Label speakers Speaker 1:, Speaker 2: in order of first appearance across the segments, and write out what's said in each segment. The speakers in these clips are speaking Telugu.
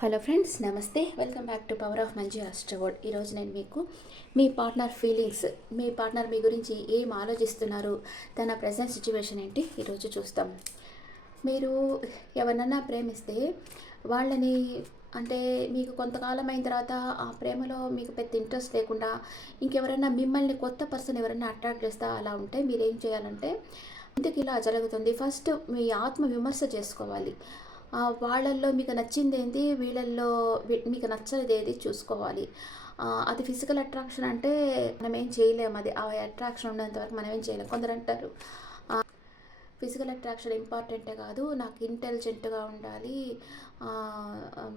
Speaker 1: హలో ఫ్రెండ్స్ నమస్తే. Welcome back to power of మంచి అస్ట్రవర్డ్ ఈరోజు నేను మీకు మీ పార్ట్నర్ ఫీలింగ్స్ మీ పార్ట్నర్ మీ గురించి ఏం ఆలోచిస్తున్నారు తన ప్రజెంట్ సిచ్యువేషన్ ఏంటి ఈరోజు చూస్తాం. మీరు ఎవరినన్నా ప్రేమిస్తే వాళ్ళని అంటే మీకు కొంతకాలం అయిన తర్వాత ఆ ప్రేమలో మీకు పెద్ద ఇంట్రెస్ట్ లేకుండా ఇంకెవరైనా మిమ్మల్ని కొత్త పర్సన్ ఎవరైనా అట్రాక్ట్ చేస్తా అలా ఉంటే మీరు ఏం చేయాలంటే ఎందుకు ఇలా జరుగుతుంది? ఫస్ట్ మీ ఆత్మ విమర్శ చేసుకోవాలి. వాళ్ళల్లో మీకు నచ్చింది ఏంది వీళ్ళల్లో మీకు నచ్చనిది ఏది చూసుకోవాలి అది ఫిజికల్ అట్రాక్షన్ అంటే మనం ఏం చేయలేము అది ఆ అట్రాక్షన్ ఉన్నంత వరకు మనం ఏం చేయలేము కొందరు అంటారు ఫిజికల్ అట్రాక్షన్ ఇంపార్టెంటే కాదు. నాకు ఇంటెలిజెంట్గా ఉండాలి.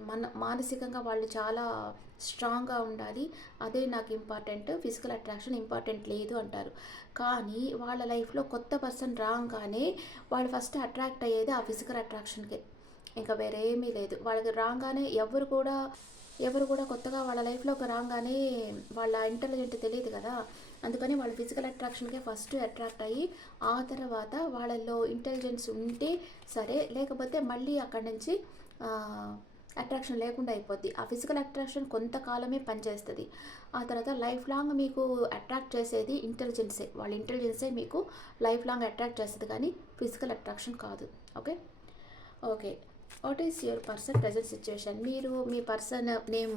Speaker 1: మన మానసికంగా వాళ్ళు చాలా స్ట్రాంగ్గా ఉండాలి. అదే నాకు ఇంపార్టెంట్ ఫిజికల్ అట్రాక్షన్ ఇంపార్టెంట్ లేదు అంటారు. కానీ వాళ్ళ లైఫ్లో కొత్త పర్సన్ రాగానే వాళ్ళు ఫస్ట్ అట్రాక్ట్ అయ్యేది ఆ ఫిజికల్ అట్రాక్షన్కే ఇంకా వేరే ఏమీ లేదు. వాళ్ళకి రాగానే ఎవరు కూడా ఎవరు కూడా కొత్తగా వాళ్ళ లైఫ్లోకి రాగానే వాళ్ళ ఇంటెలిజెంట్ తెలియదు కదా. అందుకని వాళ్ళు ఫిజికల్ అట్రాక్షన్కే ఫస్ట్ అట్రాక్ట్ అయ్యి ఆ తర్వాత వాళ్ళల్లో ఇంటెలిజెన్స్ ఉంటే సరే లేకపోతే మళ్ళీ అక్కడి నుంచి అట్రాక్షన్ లేకుండా అయిపోద్ది. ఆ ఫిజికల్ అట్రాక్షన్ కొంతకాలమే పనిచేస్తుంది. ఆ తర్వాత లైఫ్ లాంగ్ మీకు అట్రాక్ట్ చేసేది ఇంటెలిజెన్సే వాళ్ళ ఇంటెలిజెన్సే మీకు లైఫ్ లాంగ్ అట్రాక్ట్ చేస్తుంది కానీ ఫిజికల్ అట్రాక్షన్ కాదు. Okay okay what is your person present situation మీరు మీ పర్సన్ నేమ్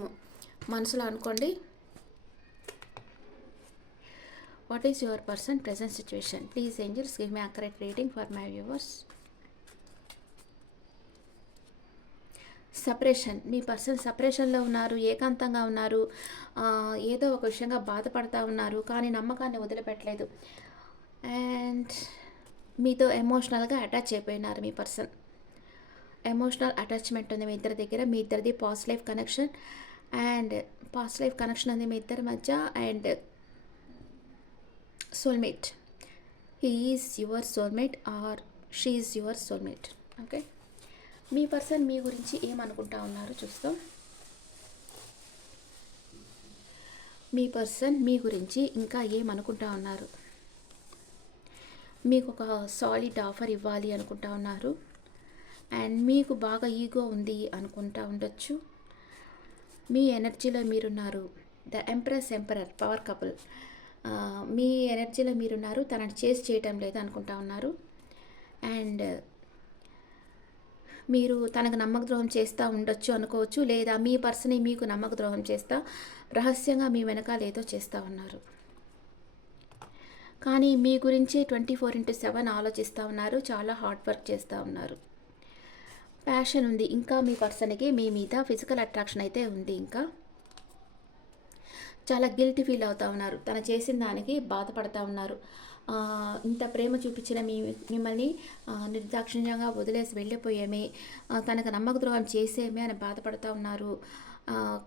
Speaker 1: మనసులో అనుకోండి. What is your person present situation please angels give me a correct reading for my viewers separation me person సపరేషన్లో ఉన్నారు ఏకాంతంగా ఉన్నారు ఏదో ఒక విషయంగా బాధపడతా ఉన్నారు కానీ నమ్మకాన్ని వదిలిపెట్టలేదు. అండ్ మీతో ఎమోషనల్గా అటాచ్ అయిపోయినారు మీ పర్సన్ ఎమోషనల్ అటాచ్మెంట్ ఉంది మీ ఇద్దరి దగ్గర. మీ ఇద్దరిది past life connection and past life connection ఉంది మీ ఇద్దరి మధ్య and soulmate he is your soulmate or she is your soulmate okay me person మీ గురించి ఏమనుకుంటా ఉన్నారు చూస్తాం. మీ పర్సన్ మీ గురించి ఇంకా ఏమనుకుంటా ఉన్నారు? మీకు ఒక సాలిడ్ ఆఫర్ ఇవ్వాలి అనుకుంటా ఉన్నారు. అండ్ మీకు బాగా ఈగో ఉంది అనుకుంటా ఉండొచ్చు. మీ ఎనర్జీలో మీరున్నారు. The empress emperor power couple. మీ ఎనర్జీలో మీరున్నారు. తనని చేసి చేయటం లేదు అనుకుంటా ఉన్నారు. అండ్ మీరు తనకు నమ్మక ద్రోహం చేస్తూ ఉండొచ్చు అనుకోవచ్చు లేదా మీ పర్సనే మీకు నమ్మక ద్రోహం చేస్తా రహస్యంగా మీ వెనకాల ఏదో చేస్తూ ఉన్నారు. కానీ మీ గురించి ట్వంటీ ఫోర్ ఇంటూ సెవెన్ ఆలోచిస్తూ ఉన్నారు చాలా హార్డ్ వర్క్ చేస్తూ ఉన్నారు. ప్యాషన్ ఉంది. ఇంకా మీ పర్సన్కి మీ మీద ఫిజికల్ అట్రాక్షన్ అయితే ఉంది ఇంకా. చాలా గిల్టీ ఫీల్ అవుతా ఉన్నారు. తను చేసిన దానికి బాధపడతా ఉన్నారు. ఇంత ప్రేమ చూపించిన మీ మిమ్మల్ని నిర్దాక్షిణ్యంగా వదిలేసి వెళ్ళిపోయేమే. తనకు నమ్మక ద్రోహం చేసేమే అని బాధపడతా ఉన్నారు.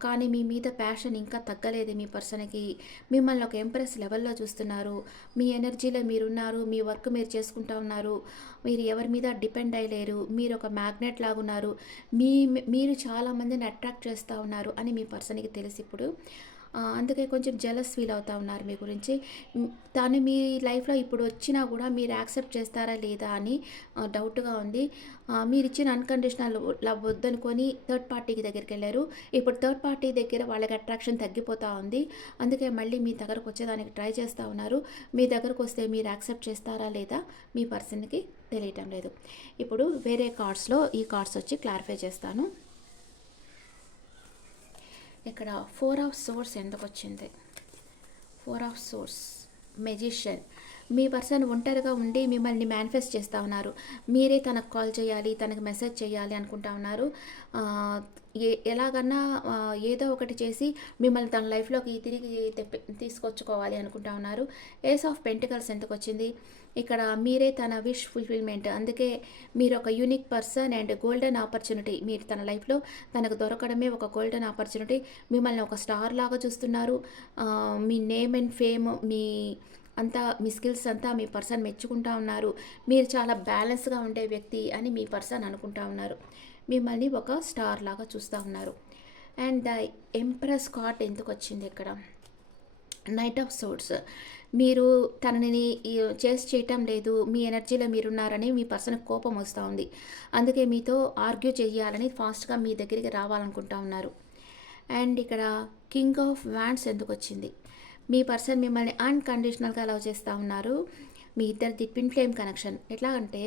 Speaker 1: కానీ మీ మీద ప్యాషన్ ఇంకా తగ్గలేదు మీ పర్సన్కి మిమ్మల్ని ఒక ఎంప్రెస్ లెవెల్లో చూస్తున్నారు. మీ ఎనర్జీలో మీరున్నారు. మీ వర్క్ మీరు చేసుకుంటా ఉన్నారు. మీరు ఎవరి మీద డిపెండ్ అయ్యలేరు. మీరు ఒక మ్యాగ్నెట్ లాగున్నారు. మీ మీరు చాలామందిని అట్రాక్ట్ చేస్తూ ఉన్నారు అని మీ పర్సన్కి తెలిసి ఇప్పుడు అందుకే కొంచెం జలస్ ఫీల్ అవుతా ఉన్నారు మీ గురించి. తను మీ లైఫ్లో ఇప్పుడు వచ్చినా కూడా మీరు యాక్సెప్ట్ చేస్తారా లేదా అని డౌట్గా ఉంది. మీరు ఇచ్చిన అన్కండిషనల్ లవ్ వద్దనుకొని థర్డ్ పార్టీకి దగ్గరికి వెళ్ళారు. ఇప్పుడు థర్డ్ పార్టీ దగ్గర వాళ్ళకి అట్రాక్షన్ తగ్గిపోతూ ఉంది. అందుకే మళ్ళీ మీ దగ్గరకు వచ్చేదానికి ట్రై చేస్తూ ఉన్నారు. మీ దగ్గరకు వస్తే మీరు యాక్సెప్ట్ చేస్తారా లేదా మీ పర్సన్కి తెలియటం లేదు. ఇప్పుడు వేరే కార్డ్స్లో ఈ కార్డ్స్ వచ్చి క్లారిఫై చేస్తాను. ఇక్కడ ఫోర్ ఆఫ్ సోర్స్ ఎందుకు వచ్చింది ఫోర్ ఆఫ్ సోర్స్. మెజిషియన్. మీ పర్సన్ ఒంటరిగా ఉండి మిమ్మల్ని మేనిఫెస్ట్ చేస్తూ ఉన్నారు. మీరే తనకు కాల్ చేయాలి తనకు మెసేజ్ చేయాలి అనుకుంటా ఉన్నారు. ఏ ఎలాగన్నా ఏదో ఒకటి చేసి మిమ్మల్ని తన లైఫ్లోకి తిరిగి తెప్పి తీసుకొచ్చుకోవాలి అనుకుంటా ఉన్నారు. ఏస్ ఆఫ్ పెంటికల్స్ ఎందుకు వచ్చింది ఇక్కడ మీరే తన విష్ ఫుల్ఫిల్మెంట్ అందుకే మీరు ఒక unique person and golden opportunity మీరు తన లైఫ్లో తనకు దొరకడమే ఒక గోల్డెన్ ఆపర్చునిటీ మిమ్మల్ని ఒక స్టార్ లాగా చూస్తున్నారు. మీ నేమ్ అండ్ ఫేమ్ మీ అంతా మీ స్కిల్స్ అంతా మీ పర్సన్ మెచ్చుకుంటా ఉన్నారు. మీరు చాలా బ్యాలెన్స్గా ఉండే వ్యక్తి అని మీ పర్సన్ అనుకుంటా ఉన్నారు. మిమ్మల్ని ఒక స్టార్ లాగా చూస్తూ ఉన్నారు. అండ్ ద ఎంప్రెస్ కార్డ్ ఎందుకు వచ్చింది ఇక్కడ? నైట్ ఆఫ్ సోర్స్ మీరు తనని చేసి చేయటం లేదు మీ ఎనర్జీలో మీరున్నారని మీ పర్సన్ కోపం వస్తూ ఉంది. అందుకే మీతో ఆర్గ్యూ చేయాలని ఫాస్ట్గా మీ దగ్గరికి రావాలనుకుంటా ఉన్నారు. అండ్ ఇక్కడ కింగ్ ఆఫ్ వ్యాండ్స్ ఎందుకు వచ్చింది? మీ పర్సన్ మిమ్మల్ని అన్కండిషనల్గా లవ్ చేస్తూ ఉన్నారు. మీ ఇద్దరిది ట్విన్ ఫ్లేమ్ కనెక్షన్. ఎట్లా అంటే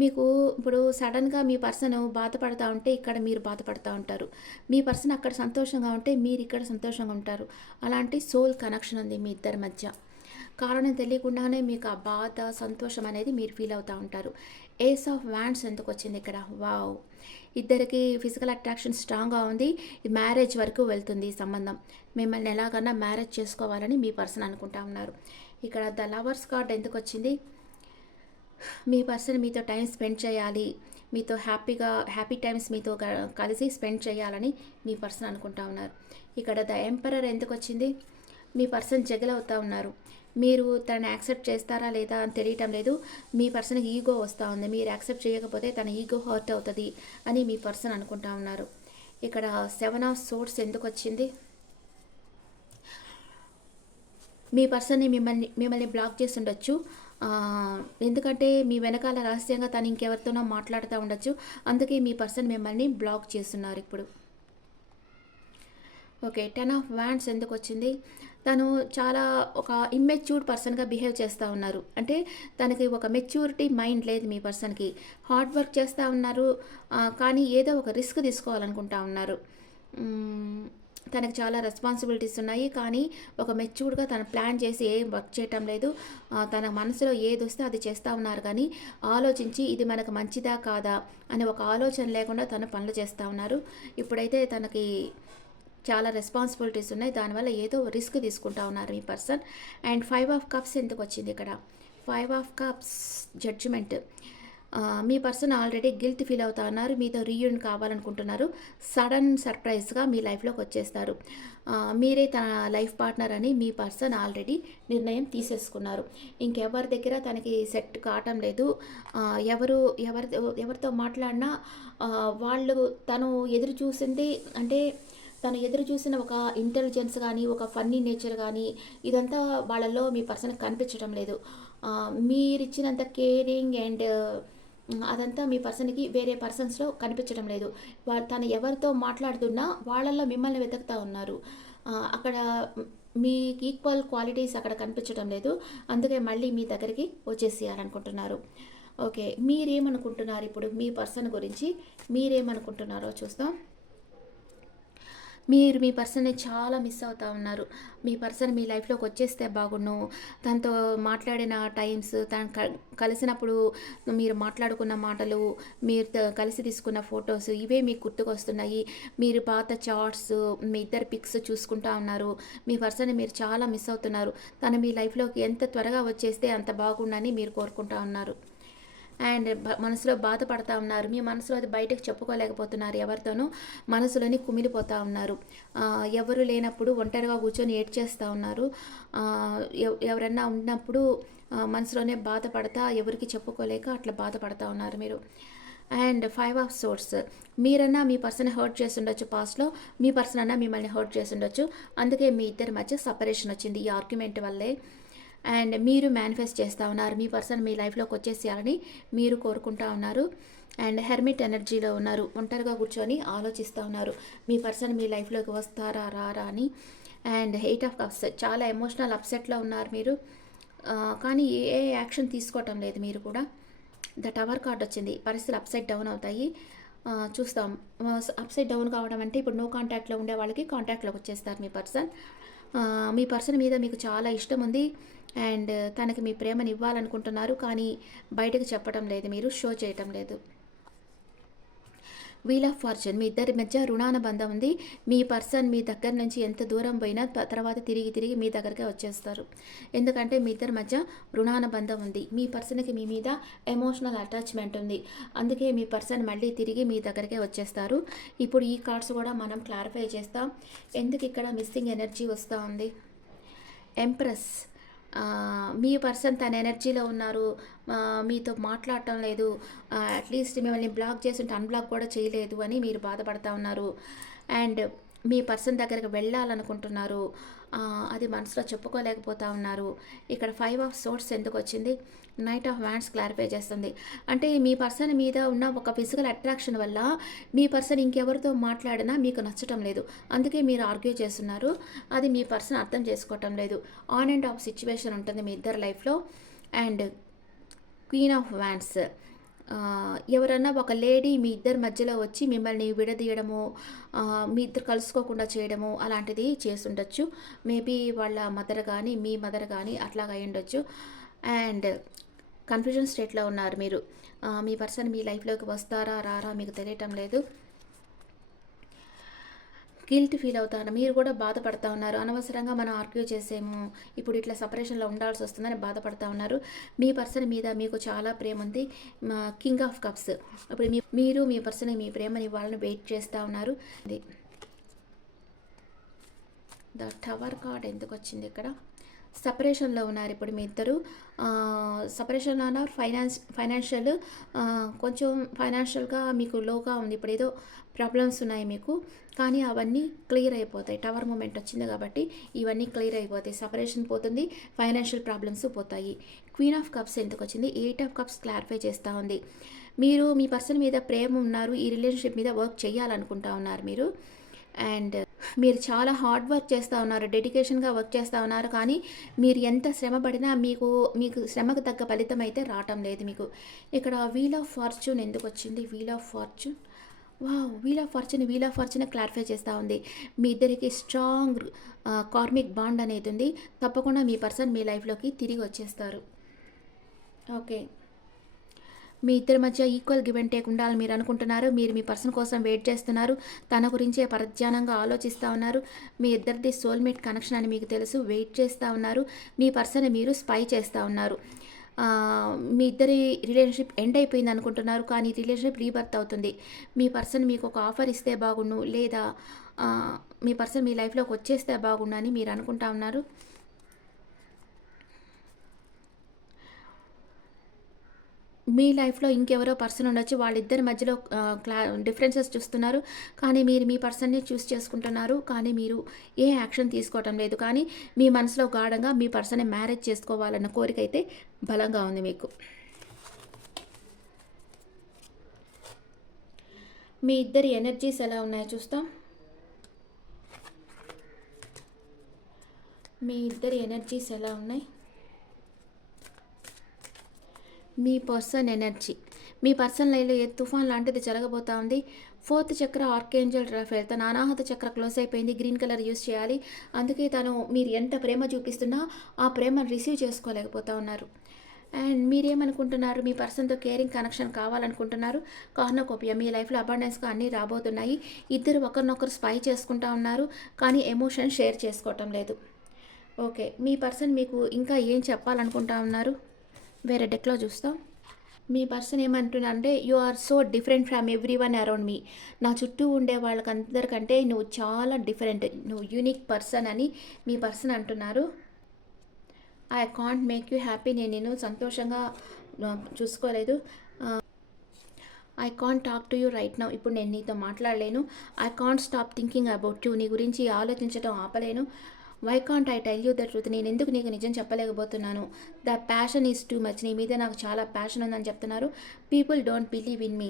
Speaker 1: మీకు ఇప్పుడు సడన్గా మీ పర్సన్ బాధపడతా ఉంటే ఇక్కడ మీరు బాధపడుతూ ఉంటారు. మీ పర్సన్ అక్కడ సంతోషంగా ఉంటే మీరు ఇక్కడ సంతోషంగా ఉంటారు. అలాంటి సోల్ కనెక్షన్ ఉంది మీ ఇద్దరి మధ్య. కారణం తెలియకుండానే మీకు ఆ బాధ సంతోషం అనేది మీరు ఫీల్ అవుతూ ఉంటారు. ఏస్ ఆఫ్ వ్యాండ్స్ ఎందుకు వచ్చింది ఇక్కడ? వావ్ ఇద్దరికి ఫిజికల్ అట్రాక్షన్ స్ట్రాంగ్గా ఉంది. మ్యారేజ్ వరకు వెళ్తుంది ఈ సంబంధం. మిమ్మల్ని ఎలాగన్నా మ్యారేజ్ చేసుకోవాలని మీ పర్సన్ అనుకుంటా ఉన్నారు. ఇక్కడ ద లవర్స్ కార్డ్ ఎందుకు వచ్చింది? మీ పర్సన్ మీతో టైం స్పెండ్ చేయాలి. మీతో హ్యాపీగా హ్యాపీ టైమ్స్ మీతో కలిసి స్పెండ్ చేయాలని మీ పర్సన్ అనుకుంటా ఉన్నారు. ఇక్కడ ద ఎంపరర్ ఎందుకు వచ్చింది? మీ పర్సన్ జగల్ ఉన్నారు. మీరు తనని యాక్సెప్ట్ చేస్తారా లేదా అని తెలియటం లేదు. మీ పర్సన్కి ఈగో వస్తూ ఉంది. మీరు యాక్సెప్ట్ చేయకపోతే తన ఈగో హర్ట్ అవుతుంది అని మీ పర్సన్ అనుకుంటా ఉన్నారు. ఇక్కడ సెవెన్ ఆఫ్ సోర్స్ ఎందుకు వచ్చింది? మీ పర్సన్ని మిమ్మల్ని మిమ్మల్ని బ్లాక్ చేసి ఉండొచ్చు. ఎందుకంటే మీ వెనకాల రహస్యంగా తను ఇంకెవరితోనో మాట్లాడుతూ ఉండొచ్చు. అందుకే మీ పర్సన్ మిమ్మల్ని బ్లాక్ చేస్తున్నారు ఇప్పుడు. ఓకే టెన్ ఆఫ్ వ్యాండ్స్ ఎందుకు వచ్చింది తను చాలా ఒక ఇమ్మెచ్యూర్డ్ పర్సన్గా బిహేవ్ చేస్తూ ఉన్నారు. అంటే తనకి ఒక మెచ్యూరిటీ మైండ్ లేదు మీ పర్సన్కి హార్డ్ వర్క్ చేస్తూ ఉన్నారు కానీ ఏదో ఒక రిస్క్ తీసుకోవాలనుకుంటా ఉన్నారు. తనకి చాలా రెస్పాన్సిబిలిటీస్ ఉన్నాయి కానీ ఒక మెచ్యూర్డ్గా తను ప్లాన్ చేసి ఏం వర్క్ చేయటం లేదు. తన మనసులో ఏది వస్తే అది చేస్తూ ఉన్నారు కానీ ఆలోచించి ఇది మనకు మంచిదా కాదా అనే ఒక ఆలోచన లేకుండా తను పనులు చేస్తూ ఉన్నారు. ఇప్పుడైతే తనకి చాలా రెస్పాన్సిబిలిటీస్ ఉన్నాయి. దానివల్ల ఏదో రిస్క్ తీసుకుంటా ఉన్నారు మీ person and five of cups ఎందుకు వచ్చింది ఇక్కడ? ఫైవ్ ఆఫ్ కప్స్ జడ్జిమెంట్ మీ పర్సన్ ఆల్రెడీ గిల్ట్ ఫీల్ అవుతా ఉన్నారు. మీతో రీయూన్ కావాలనుకుంటున్నారు. సడన్ సర్ప్రైజ్గా మీ లైఫ్లోకి వచ్చేస్తారు. మీరే తన లైఫ్ పార్ట్నర్ అని మీ పర్సన్ ఆల్రెడీ నిర్ణయం తీసేసుకున్నారు. ఇంకెవరి దగ్గర తనకి సెట్ కావటం లేదు. ఎవరు ఎవరి ఎవరితో మాట్లాడినా వాళ్ళు తను ఎదురు చూసింది అంటే తను ఎదురు చూసిన ఒక ఇంటెలిజెన్స్ కానీ ఒక ఫన్నీ నేచర్ కానీ ఇదంతా వాళ్ళల్లో మీ పర్సన్కి కనిపించడం లేదు. మీరిచ్చినంత కేరింగ్ అండ్ అదంతా మీ పర్సన్కి వేరే పర్సన్స్లో కనిపించడం లేదు. వా తను ఎవరితో మాట్లాడుతున్నా వాళ్ళల్లో మిమ్మల్ని వెతుకుతూ ఉన్నారు. అక్కడ మీకు ఈక్వల్ క్వాలిటీస్ అక్కడ కనిపించడం లేదు. అందుకే మళ్ళీ మీ దగ్గరికి వచ్చేసేయాలనుకుంటున్నారు. ఓకే మీరేమనుకుంటున్నారు ఇప్పుడు మీ పర్సన్ గురించి? మీరేమనుకుంటున్నారో చూస్తాం. మీరు మీ పర్సన్ని చాలా మిస్ అవుతూ ఉన్నారు. మీ పర్సన్ మీ లైఫ్లోకి వచ్చేస్తే బాగుండు. తనతో మాట్లాడిన టైమ్స్ తను క- కలిసినప్పుడు మీరు మాట్లాడుకున్న మాటలు మీరు కలిసి తీసుకున్న ఫొటోస్ ఇవే మీకు గుర్తుకొస్తున్నాయి. మీరు పాత చార్ట్స్ మీ ఇద్దరు పిక్స్ చూసుకుంటా ఉన్నారు. మీ పర్సన్ మీరు చాలా మిస్ అవుతున్నారు. తను మీ లైఫ్లోకి ఎంత త్వరగా వచ్చేస్తే అంత బాగుండని మీరు కోరుకుంటా ఉన్నారు. అండ్ మనసులో బాధపడతా ఉన్నారు. మీ మనసులో అది బయటకు చెప్పుకోలేకపోతున్నారు. ఎవరితోనూ మనసులోని కుమిలిపోతూ ఉన్నారు. ఎవరు లేనప్పుడు ఒంటరిగా కూర్చొని ఏడ్చేస్తూ ఉన్నారు. ఎవరన్నా ఉన్నప్పుడు మనసులోనే బాధపడతా ఎవరికి చెప్పుకోలేక అట్లా బాధపడతా ఉన్నారు మీరు. And five of swords. మీరన్నా మీ పర్సన్ హర్ట్ చేసి ఉండొచ్చు పాస్ట్లో మీ పర్సన్ అన్నా మిమ్మల్ని హర్ట్ చేసి ఉండొచ్చు. అందుకే మీ ఇద్దరి మధ్య సపరేషన్ వచ్చింది ఈ ఆర్గ్యుమెంట్ వల్లే. అండ్ మీరు మేనిఫెస్ట్ చేస్తూ ఉన్నారు. మీ పర్సన్ మీ లైఫ్లోకి వచ్చేసేయాలని మీరు కోరుకుంటా ఉన్నారు. అండ్ హెర్మిట్ ఎనర్జీలో ఉన్నారు. ఒంటరిగా కూర్చొని ఆలోచిస్తూ ఉన్నారు. మీ పర్సన్ మీ లైఫ్లోకి వస్తారా రారా అని. అండ్ ఎయిట్ ఆఫ్ కప్స్ చాలా ఎమోషనల్ అప్సెట్లో ఉన్నారు మీరు. కానీ ఏ యాక్షన్ తీసుకోవటం లేదు మీరు కూడా. ద టవర్ కార్డ్ వచ్చింది. పరిస్థితులు అప్సెట్ డౌన్ అవుతాయి. చూస్తాం. అప్సైడ్ డౌన్ కావడం అంటే ఇప్పుడు నో కాంటాక్ట్లో ఉండే వాళ్ళకి కాంటాక్ట్లోకి వచ్చేస్తారు మీ పర్సన్ మీ పర్సన్ మీద మీకు చాలా ఇష్టం ఉంది. అండ్ తనకి మీ ప్రేమను ఇవ్వాలనుకుంటున్నారు కానీ బయటకు చెప్పడం లేదు మీరు షో చేయటం లేదు. వీల్ ఆఫ్ ఫార్చ్యూన్ మీ ఇద్దరి మధ్య రుణాన బంధం ఉంది. మీ పర్సన్ మీ దగ్గర నుంచి ఎంత దూరం పోయినా తర్వాత తిరిగి తిరిగి మీ దగ్గరకే వచ్చేస్తారు. ఎందుకంటే మీ ఇద్దరి మధ్య రుణాన బంధం ఉంది. మీ పర్సన్కి మీ మీద ఎమోషనల్ అటాచ్మెంట్ ఉంది. అందుకే మీ పర్సన్ మళ్ళీ తిరిగి మీ దగ్గరకే వచ్చేస్తారు. ఇప్పుడు ఈ కార్డ్స్ కూడా మనం క్లారిఫై చేస్తాం. ఎందుకు ఇక్కడ మిస్సింగ్ ఎనర్జీ వస్తూ ఉంది? ఎంప్రెస్ మీ పర్సన్ తన ఎనర్జీలో ఉన్నారు. మీతో మాట్లాడటం లేదు. అట్లీస్ట్ మిమ్మల్ని బ్లాక్ చేసి ఉంటే అన్బ్లాక్ కూడా చేయలేదు అని మీరు బాధపడతా ఉన్నారు. అండ్ మీ పర్సన్ దగ్గరకు వెళ్ళాలనుకుంటున్నారు. అది మనసులో చెప్పుకోలేకపోతా ఉన్నారు. ఇక్కడ ఫైవ్ ఆఫ్ సోర్స్ ఎందుకు వచ్చింది? నైట్ ఆఫ్ వ్యాండ్స్ క్లారిఫై చేస్తుంది. అంటే మీ పర్సన్ మీద ఉన్న ఒక ఫిజికల్ అట్రాక్షన్ వల్ల మీ పర్సన్ ఇంకెవరితో మాట్లాడినా మీకు నచ్చటం లేదు. అందుకే మీరు ఆర్గ్యూ చేస్తున్నారు. అది మీ పర్సన్ అర్థం చేసుకోవటం లేదు. ఆన్ అండ్ ఆఫ్ సిచ్యువేషన్ ఉంటుంది మీ ఇద్దరు లైఫ్లో అండ్ క్వీన్ ఆఫ్ వ్యాండ్స్ ఎవరన్నా ఒక లేడీ మీ ఇద్దరి మధ్యలో వచ్చి మిమ్మల్ని విడదీయడము మీ ఇద్దరు కలుసుకోకుండా చేయడము అలాంటిది చేస్తుండొచ్చు. మేబీ వాళ్ళ మదర్ కానీ మీ మదర్ కానీ అట్లాగా ఉండొచ్చు అండ్ కన్ఫ్యూజన్ స్టేట్లో ఉన్నారు మీరు. మీ పర్సన్ మీ లైఫ్లోకి వస్తారా రారా మీకు తెలియటం లేదు. గిల్ట్ ఫీల్ అవుతారు మీరు కూడా బాధపడతా ఉన్నారు. అనవసరంగా మనం ఆర్గ్యూ చేసేము. ఇప్పుడు ఇట్లా సపరేషన్లో ఉండాల్సి వస్తుందని బాధపడతా ఉన్నారు. మీ పర్సన్ మీద మీకు చాలా ప్రేమ ఉంది. King of cups. ఇప్పుడు మీ మీరు మీ పర్సన్ మీ ప్రేమని వాళ్ళని వెయిట్ చేస్తూ ఉన్నారు. ద టవర్ కార్డ్ ఎందుకు వచ్చింది ఇక్కడ? సపరేషన్లో ఉన్నారు ఇప్పుడు మీ ఇద్దరు. సపరేషన్లో ఉన్నారు ఫైనాన్స్ ఫైనాన్షియల్ కొంచెం ఫైనాన్షియల్గా మీకు లోగా ఉంది. ఇప్పుడు ఏదో ప్రాబ్లమ్స్ ఉన్నాయి మీకు. కానీ అవన్నీ క్లియర్ అయిపోతాయి. టవర్ మూమెంట్ వచ్చింది కాబట్టి ఇవన్నీ క్లియర్ అయిపోతాయి. సపరేషన్ పోతుంది ఫైనాన్షియల్ ప్రాబ్లమ్స్ పోతాయి. క్వీన్ ఆఫ్ కప్స్ ఎందుకు వచ్చింది? ఎయిట్ ఆఫ్ కప్స్ క్లారిఫై చేస్తూ ఉంది. మీరు మీ పర్సన్ మీద ప్రేమ ఉన్నారు ఈ రిలేషన్షిప్ మీద వర్క్ చేయాలనుకుంటా ఉన్నారు మీరు. అండ్ మీరు చాలా హార్డ్ వర్క్ చేస్తూ ఉన్నారు డెడికేషన్గా వర్క్ చేస్తూ ఉన్నారు కానీ మీరు ఎంత శ్రమ పడినా మీకు మీకు శ్రమకు తగ్గ ఫలితం అయితే రావటం లేదు మీకు. ఇక్కడ వీల్ ఆఫ్ ఫార్చ్యూన్ ఎందుకు వచ్చింది? వీల్ ఆఫ్ ఫార్చ్యూన్ వా wheel of fortune wheel of fortune clarify చేస్తూ ఉంది. మీ ఇద్దరికి స్ట్రాంగ్ కార్మిక్ బాండ్ అనేది ఉంది. తప్పకుండా మీ పర్సన్ మీ లైఫ్లోకి తిరిగి వచ్చేస్తారు. ఓకే మీ ఇద్దరి మధ్య ఈక్వల్ గివ్ అండ్ టేక్ ఉండాలని మీరు అనుకుంటున్నారు. మీరు మీ పర్సన్ కోసం వెయిట్ చేస్తున్నారు. తన గురించే పరధ్యానంగా ఆలోచిస్తూ ఉన్నారు. మీ ఇద్దరిది సోల్మేట్ కనెక్షన్ అని మీకు తెలుసు. వెయిట్ చేస్తూ ఉన్నారు. మీ పర్సన్ మీరు స్పై చేస్తూ ఉన్నారు. మీ ఇద్దరి రిలేషన్షిప్ ఎండ్ అయిపోయింది అనుకుంటున్నారు. కానీ రిలేషన్షిప్ రీబర్త్ అవుతుంది. మీ పర్సన్ మీకు ఒక ఆఫర్ ఇస్తే బాగుండు. లేదా మీ పర్సన్ మీ లైఫ్లోకి వచ్చేస్తే బాగుండు అని మీరు అనుకుంటా ఉన్నారు. మీ లైఫ్లో ఇంకెవరో పర్సన్ ఉండొచ్చు. వాళ్ళిద్దరి మధ్యలో క్లా డిఫరెన్సెస్ చూస్తున్నారు. కానీ మీరు మీ పర్సన్ని చూస్ చేసుకుంటున్నారు. కానీ మీరు ఏ యాక్షన్ తీసుకోవటం లేదు. కానీ మీ మనసులో గాఢంగా మీ పర్సన్ని మ్యారేజ్ చేసుకోవాలన్న కోరిక అయితే బలంగా ఉంది మీకు. మీ ఇద్దరి ఎనర్జీస్ ఎలా ఉన్నాయో చూస్తాం. మీ ఇద్దరి ఎనర్జీస్ ఎలా ఉన్నాయి? మీ పర్సన్ ఎనర్జీ. మీ పర్సన్ లైఫ్లో ఏ తుఫాన్ లాంటిది జరగబోతా ఉంది? ఫోర్త్ చక్ర ఆర్కేంజల్ రఫేల్ తన అనాహత చక్ర క్లోజ్ అయిపోయింది. గ్రీన్ కలర్ యూస్ చేయాలి. అందుకే తను మీరు ఎంత ప్రేమ చూపిస్తున్నా ఆ ప్రేమను రిసీవ్ చేసుకోలేకపోతా ఉన్నారు. అండ్ మీరేమనుకుంటున్నారు? మీ పర్సన్తో కేరింగ్ కనెక్షన్ కావాలనుకుంటున్నారు. కార్నోకోపియా మీ లైఫ్లో అబండెన్స్గా అన్నీ రాబోతున్నాయి. ఇద్దరు ఒకరినొకరు స్పై చేసుకుంటా ఉన్నారు. కానీ ఎమోషన్ షేర్ చేసుకోవటం లేదు. ఓకే. మీ పర్సన్ మీకు ఇంకా ఏం చెప్పాలనుకుంటా ఉన్నారు? వేరే డెక్లో చూస్తాం. మీ పర్సన్ ఏమంటున్నా అంటే you are so different from everyone around me నా చుట్టూ ఉండే వాళ్ళకందరికంటే నువ్వు చాలా డిఫరెంట్ నువ్వు యూనిక్ పర్సన్ అని మీ పర్సన్ అంటున్నారు. I can't make you happy నేను నేను సంతోషంగా చూసుకోలేదు. I can't talk to you right now ఇప్పుడు నేను నీతో మాట్లాడలేను. I can't stop thinking about you నీ గురించి ఆలోచించడం ఆపలేను. Why can't I tell you the truth నేను ఎందుకు నీకు నిజం చెప్పలేకపోతున్నాను? The passion is too much నీ మీద నాకు చాలా ప్యాషన్ ఉందని చెప్తున్నారు. People don't believe in me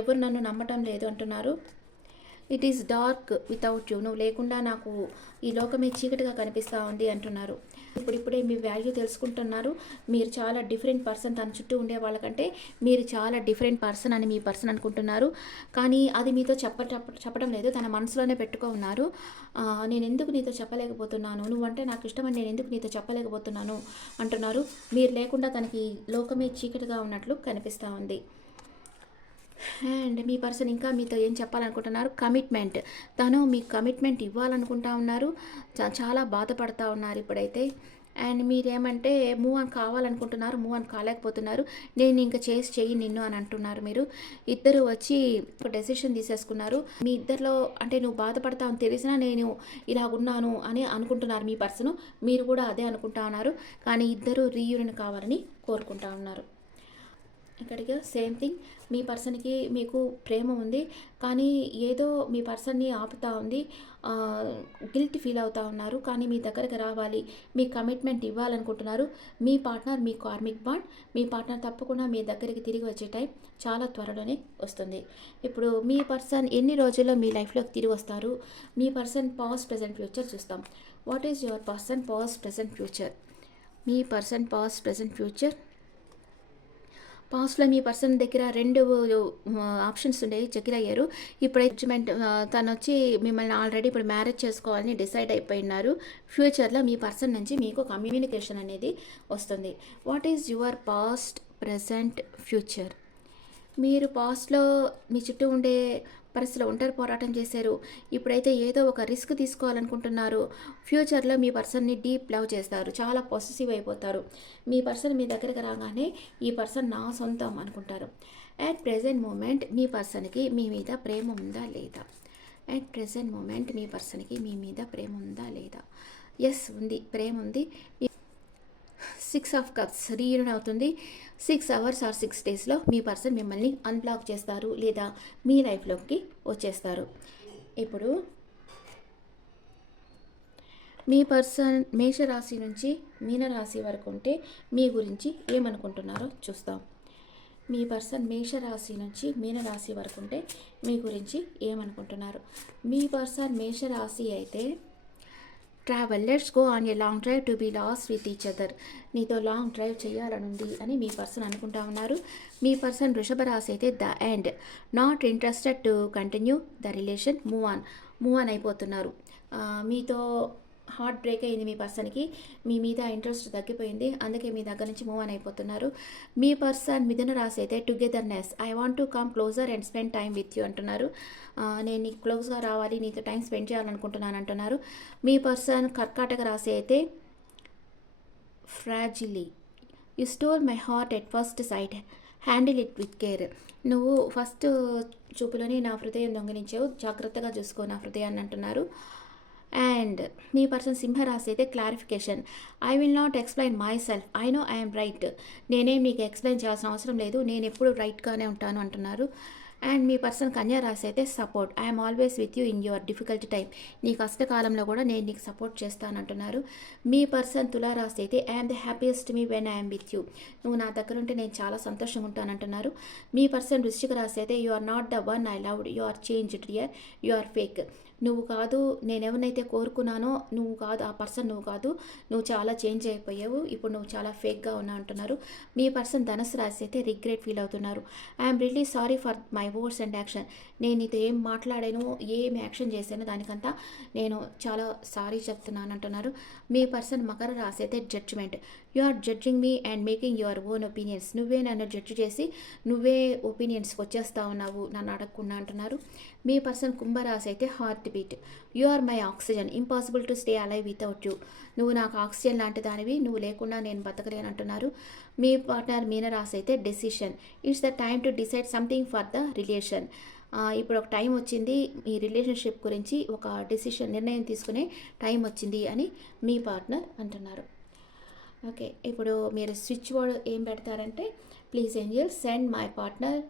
Speaker 1: ఎవరు నన్ను నమ్మటం లేదు అంటున్నారు. It is dark without you నువ్వు లేకుండా నాకు ఈ లోకమే చీకటిగా కనిపిస్తూ ఉంది అంటున్నారు. ఇప్పుడిప్పుడే మీ వాల్యూ తెలుసుకుంటున్నారు. మీరు చాలా డిఫరెంట్ పర్సన్ తన చుట్టూ ఉండే వాళ్ళకంటే మీరు చాలా డిఫరెంట్ పర్సన్ అని మీ పర్సన్ అనుకుంటున్నారు. కానీ అది మీతో చెప్ప చెప్పడం లేదు. తన మనసులోనే పెట్టుకో ఉన్నారు. నేను ఎందుకు నీతో చెప్పలేకపోతున్నాను? నువ్వంటే నాకు ఇష్టమని నేను ఎందుకు నీతో చెప్పలేకపోతున్నాను? అంటున్నారు. మీరు లేకుండా తనకి లోకమే చీకటిగా ఉన్నట్లు కనిపిస్తూ ఉంది. అండ్ మీ పర్సన్ ఇంకా మీతో ఏం చెప్పాలనుకుంటున్నారు? కమిట్మెంట్. తను మీ కమిట్మెంట్ ఇవ్వాలనుకుంటా ఉన్నారు. చాలా బాధపడతా ఉన్నారు ఇప్పుడైతే. అండ్ మీరేమంటే మూవ్ అని కావాలనుకుంటున్నారు మూవ్ అని కాలేకపోతున్నారు. నేను ఇంకా చేసి చెయ్యి నిన్ను అని అంటున్నారు మీరు. ఇద్దరు వచ్చి ఒక డెసిషన్ తీసేసుకున్నారు. మీ ఇద్దరిలో అంటే నువ్వు బాధపడతావు తెలిసినా నేను ఇలా ఉన్నాను అని అనుకుంటున్నారు మీ పర్సన్. మీరు కూడా అదే అనుకుంటా ఉన్నారు. కానీ ఇద్దరు రీయూనియన్ కావాలని కోరుకుంటా ఉన్నారు. ఇక్కడికి సేమ్ థింగ్. మీ పర్సన్కి మీకు ప్రేమ ఉంది. కానీ ఏదో మీ పర్సన్ని ఆపుతా ఉంది. గిల్ట్ ఫీల్ అవుతా ఉన్నారు. కానీ మీ దగ్గరికి రావాలి. మీ కమిట్మెంట్ ఇవ్వాలనుకుంటున్నారు. మీ పార్ట్నర్ మీ కార్మిక్ బాండ్. మీ పార్ట్నర్ తప్పకుండా మీ దగ్గరికి తిరిగి వచ్చే టైం చాలా త్వరలోనే వస్తుంది. ఇప్పుడు మీ పర్సన్ ఎన్ని రోజుల్లో మీ లైఫ్లోకి తిరిగి వస్తారు? మీ పర్సన్ పాస్ట్ ప్రజెంట్ ఫ్యూచర్ చూస్తాం. What is your person past present future? Me person past present future పాస్ట్లో మీ పర్సన్ దగ్గర రెండు ఆప్షన్స్ ఉండేవి చెకిల్ అయ్యారు. ఇప్పుడు అడ్జ్మెంట్ తను వచ్చి మిమ్మల్ని ఆల్రెడీ ఇప్పుడు మ్యారేజ్ చేసుకోవాలని డిసైడ్ అయిపోయినారు. ఫ్యూచర్లో మీ పర్సన్ నుంచి మీకు కమ్యూనికేషన్ అనేది వస్తుంది. What is your past present future మీరు పాస్ట్లో మీ చుట్టూ ఉండే పరిస్థితిలో ఒంటరి పోరాటం చేశారు. ఇప్పుడైతే ఏదో ఒక రిస్క్ తీసుకోవాలనుకుంటున్నారు. ఫ్యూచర్లో మీ పర్సన్ని డీప్ లవ్ చేస్తారు. చాలా పొసెసివ్ అయిపోతారు. మీ పర్సన్ మీ దగ్గరికి రాగానే ఈ పర్సన్ నా సొంతం అనుకుంటారు. అట్ ప్రజెంట్ మూమెంట్ మీ పర్సన్కి మీ మీద ప్రేమ ఉందా లేదా? అట్ ప్రజెంట్ మూమెంట్ మీ పర్సన్కి మీ మీద ప్రేమ ఉందా లేదా? ఎస్ ఉంది. ప్రేమ ఉంది. సిక్స్ ఆఫ్ కప్స్ రీయూన్ అవుతుంది. సిక్స్ అవర్స్ ఆర్ సిక్స్ డేస్లో మీ పర్సన్ మిమ్మల్ని అన్బ్లాక్ చేస్తారు లేదా మీ లైఫ్లోకి వచ్చేస్తారు. ఇప్పుడు మీ పర్సన్ మేషరాశి నుంచి మీనరాశి వరకు ఉంటే మీ గురించి ఏమనుకుంటున్నారో చూస్తాం. మీ పర్సన్ మేషరాశి నుంచి మీనరాశి వరకు ఉంటే మీ గురించి ఏమనుకుంటున్నారు? మీ పర్సన్ మేషరాశి అయితే travel let's go on a long drive to be lost with each other నీతో లాంగ్ డ్రైవ్ చేయాలనుంది అని మీ పర్సన్ అనుకుంటా ఉన్నారు. మీ పర్సన్ వృషభ రాశి అయితే the end not interested to continue the relation move on move on అయిపోతున్నారు. మీతో హార్ట్ బ్రేక్ అయింది మీ పర్సన్కి. మీ మీద ఇంట్రెస్ట్ తగ్గిపోయింది. అందుకే మీ దగ్గర నుంచి మూవ్ ఆన్ అయిపోతున్నారు. మీ పర్సన్ మిథున రాసి అయితే togetherness I want to come closer and spend time with you అంటున్నారు. నేను నీకు క్లోజ్గా రావాలి నీతో టైం స్పెండ్ చేయాలనుకుంటున్నాను అంటున్నారు. మీ పర్సన్ కర్కాటక రాశి అయితే fragile you stole my heart at first sight handle it with care నువ్వు ఫస్ట్ చూపులోనే నా హృదయం దొంగిలించావు. జాగ్రత్తగా చూసుకో నా హృదయాన్ని అంటున్నారు. అండ్ మీ పర్సన్ సింహరాశి అయితే clarification I will not explain myself I know I'm right నేనే మీకు ఎక్స్ప్లెయిన్ చేయాల్సిన అవసరం లేదు. నేను ఎప్పుడు రైట్గానే ఉంటాను అంటున్నారు. అండ్ మీ పర్సన్ కన్యా రాశి అయితే support I'm always with you in your difficult time నీ కష్టకాలంలో కూడా నేను నీకు సపోర్ట్ చేస్తానంటున్నారు మీ పర్సన్ తులారాశి అయితే I'm the happiest me when I'm with you నువ్వు నా దగ్గర ఉంటే నేను చాలా సంతోషంగా ఉంటానంటున్నారు మీ పర్సన్ వృశ్చిక రాశి అయితే you are not the one I loved you are changed dear you are fake నువ్వు కాదు నేను ఎవరినైతే కోరుకున్నానో నువ్వు కాదు ఆ పర్సన్ నువ్వు కాదు నువ్వు చాలా చేంజ్ అయిపోయావు ఇప్పుడు నువ్వు చాలా ఫేక్గా ఉన్నావు అంటున్నారు. మీ పర్సన్ ధనసు రాసి అయితే రిగ్రెట్ ఫీల్ అవుతున్నారు. I'm really sorry for my words and action నేను ఇది ఏం మాట్లాడాను ఏం యాక్షన్ చేశానో దానికంతా నేను చాలా సారీ చెప్తున్నాను అంటున్నారు. మీ పర్సన్ మకర రాసి అయితే judgement you are judging me and making your own opinions నువ్వే నన్ను జడ్జి చేసి నువ్వే ఒపీనియన్స్కి వచ్చేస్తా ఉన్నావు నన్ను అడగకుండా అంటున్నారు. మీ పర్సన్ కుంభరాశి అయితే heartbeat you are my oxygen impossible to stay alive without you నువ్వు నాకు ఆక్సిజన్ లాంటి దానివి నువ్వు లేకుండా నేను బతకలేను అంటున్నారు. మీ పార్ట్నర్ మీనరాశి అయితే decision it's the time to decide something for the relation ఇప్పుడు ఒక టైం వచ్చింది ఈ రిలేషన్షిప్ గురించి ఒక డెసిషన్ నిర్ణయం తీసుకునే టైం వచ్చింది అని మీ పార్ట్నర్ అంటున్నారు. ఓకే ఇప్పుడు మీరు స్విచ్ బోర్డ్ ఏం పెడతారంటే please angel send my partner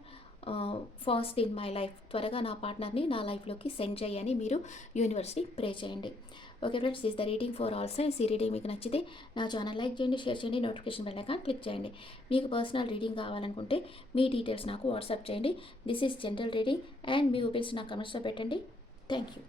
Speaker 1: fast in my life. త్వరగా నా పార్ట్నర్ని నా లైఫ్లోకి సెండ్ చేయని మీరు యూనివర్సిటీ ప్రే చేయండి. Okay friends is the reading for all signs. ఈ రీడింగ్ మీకు నచ్చితే నా ఛానల్ లైక్ చేయండి షేర్ చేయండి నోటిఫికేషన్ బెల్ క్లిక్ చేయండి. మీకు పర్సనల్ రీడింగ్ కావాలనుకుంటే మీ డీటెయిల్స్ నాకు వాట్సాప్ చేయండి. This is general reading and me opinions నా కమెంట్స్లో పెట్టండి. Thank you.